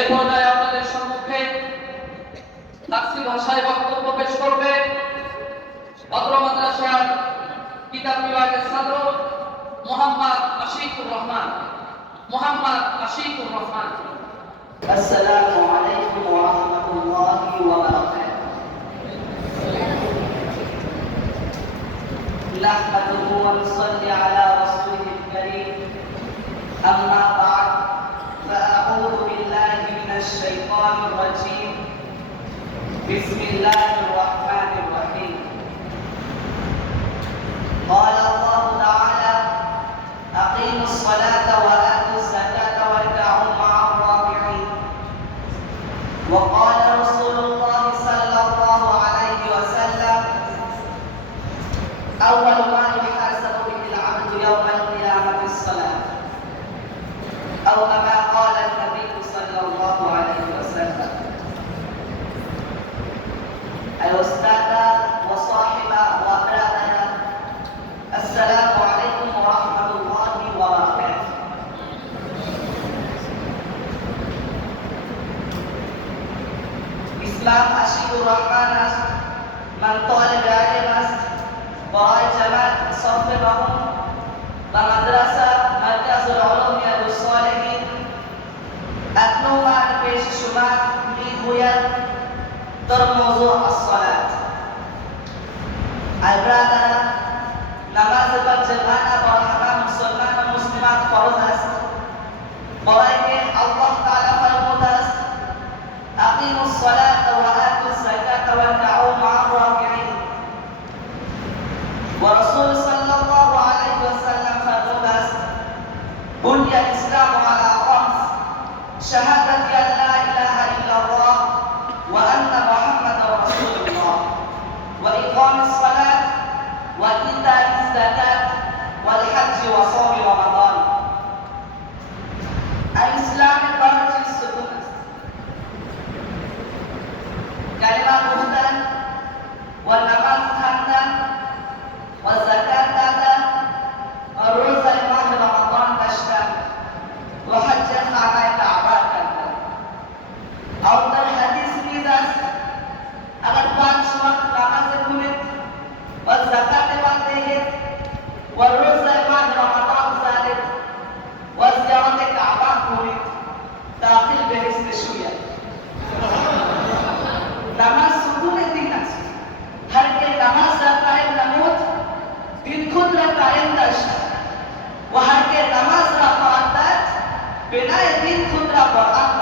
এ পর্যায়ে আপনাদের সম্মুখে তাফসীর ভাষায় বক্তব্য পেশ করবে অত্র মাদ্রাসার কিতাব বিভাগের ছাত্র মোহাম্মদ আশিকুর রহমান। আসসালামু আলাইকুম ওয়া রাহমাতুল্লাহি ওয়া বারাকাতুহু। নাহমাদুহু ওয়া নুসাল্লি আলা রাসূলিল কারীম। আম্মা বা'দ, فأعوذ بالله من الشيطان الرجيم. بسم الله الرحمن الرحيم. قال الله تعالى: أقيموا الصلاة وآتوا الزكاة واركعوا مع الراكعين. وقال رسول الله صلى الله عليه وسلم: أول ما يحاسب به العبد يوم القيامة الصلاة، أو كما قال النبي صلى الله عليه وسلم. الأستاذ وصاحب وأبنائنا، السلام عليكم ورحمة الله وبركاته. إسلام أشير الرحمن من طالب علم براء جماعة صفهم ومدرسة مركز العلوم يد الصالحين أتلو مع پیش شما میگوید در موضوع الصلاة. البرادر، نماز پر جمعانه بر همه مسلمان و مسلمات فرض است، برای که الله تعالی فرموده است: اقیموا الصلاة و آتوا الزکاة وارکعوا مع الراکعین. و رسول صلی الله علیه و سلم فرموده است: بنی الاسلام على خمس: شهادة ان لا اله الا الله وان محمد رسول الله، واقام الصلاة وإيتاء الزكاة والحج وصوم رمضان. الإسلام درجة السكون، كلمة مهدن والنماز خندن والزكاة دادن والروزة ماه رمضان داشتن وحج خانه كعبه کردن. اور در حدیث نیز است اگر 5 وقت نماز کنید والزكاة والدهد والروزة مع رمضان زادت والزيارة كعبة كونت داخل بهست شوية. نماز سکون دین است. هر که نماز را قائم نمود دین خود را قائم داشت و هر که نماز را قائم داد بنای دین خود را برآورد.